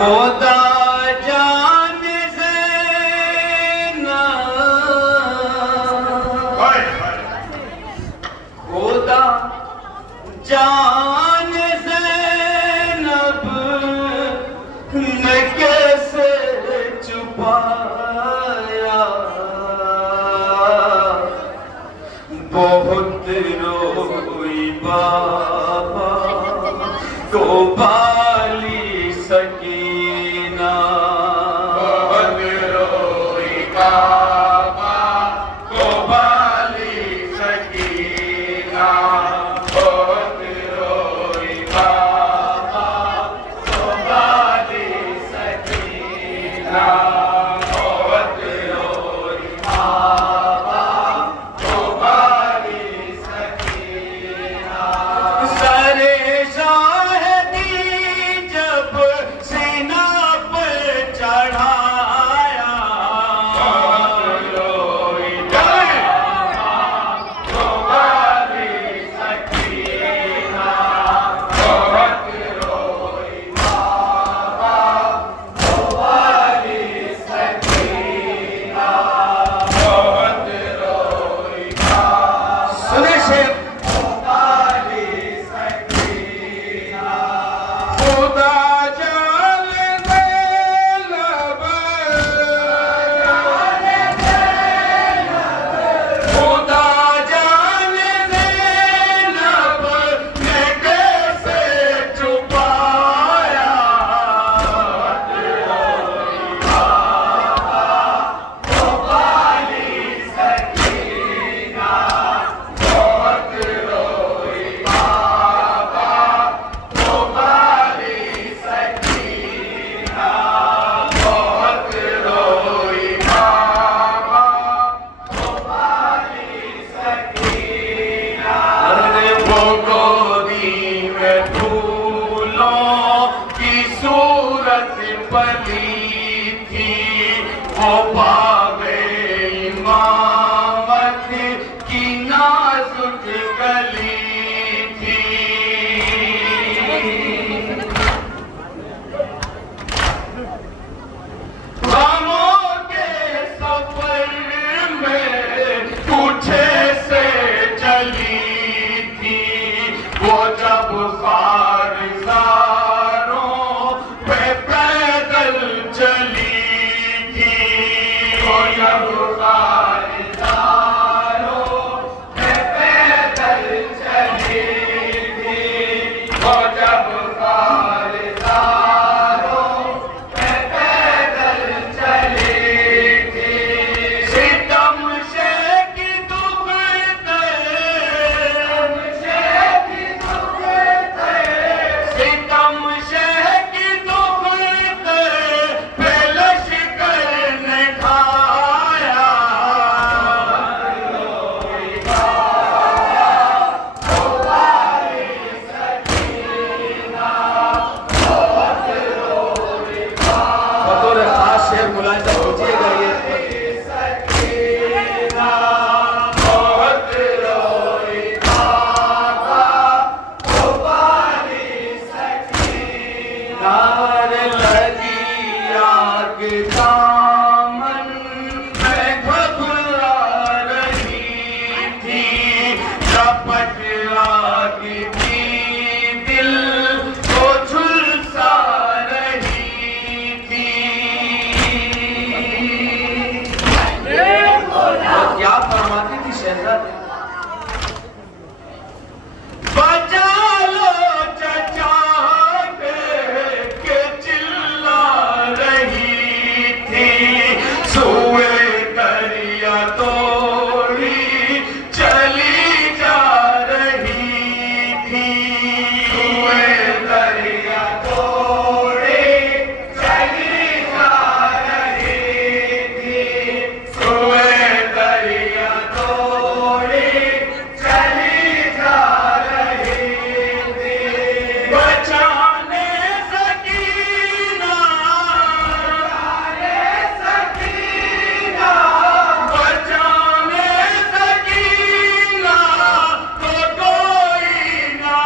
खुदा जान से ना खुदा जान से नब ने कैसे छुपाया बहुत रोई बाबा को बाली सकीना बहुत रोई बाबा को बाली सकीना बहुत रोई बाबा को बाली सकीना बहुत रोई बाबा को बाली सकीना सारे शाहदी जब सीना पर चढ़ाया बहुत रोई बाबा को बाली सकीना बहुत रोई बाबा को बाली सकीना बहुत रोई बाबा सुने शेर बाली सकीना खुदा जान दे लब खुदा जान दे लब ने कैसे छुपाया बहुत रोई बाबा को बाली सकीना बहुत रोई बाबा को बाली सकीना वो गोदी में फूलों की सूरत पली थी वो पावे इमामत की नाजुक गली थी गमों के सफर में तुझे से चली थी वो जब खारसारों पे पैदल चली थी वो जब खारसारों पे पैदल चली थी वो जब खारसारों पे पैदल चली थी सितम शेख दुख दे सितम शेख दुख दे पे लश्कर ने खाया बतौर खास शेर मुलाहिजा कीजिएगा ये बहुत रोई बाबा को बाली सकीना नार लगी आग दामन में घबरा रही थी लपट आग की दिल को झुलसा रही थी और क्या फरमाती थी शहजादी बचा लो चचा के चिल्ला रही थी सुए दरिया तोड़ी चली जा रही थी सुए दरिया तोड़ी चली जा रही थी सुए दरिया तोड़ी चली जा रही थी बचाने सकीना सकीना बचाने सकीना तो कोई ना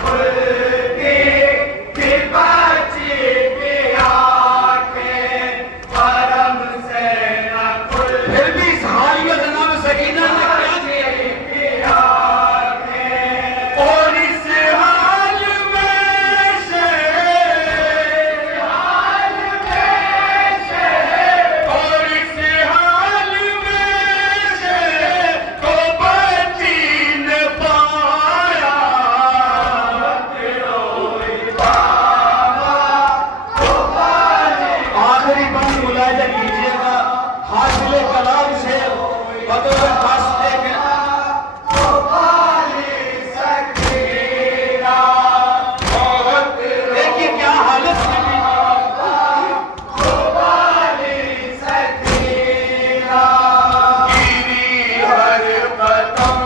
खुलती फिर बची की आंखें परम से न खुल फिर भी इस हाल में जनाब सकीना ने क्या किया की आंखें और इस हाल में से और इस हाल में से को बची न पाया आखिरी बात मुलाहिजा कीजिएगा हासिल कलाम से बतौर फासले के देखिए क्या हालत है गिरी हर कदम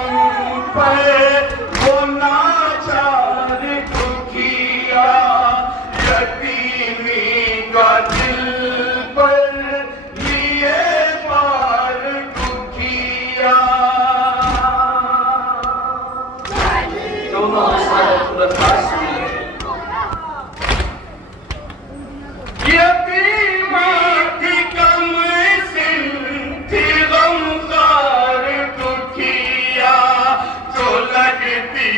पर वो नाचार दुखिया यतीमी का दिल पर लिए पार दुखिया दोनों सारे तुरंत यतीमा थी कम सिन थी गमखार दुखिया जो लगती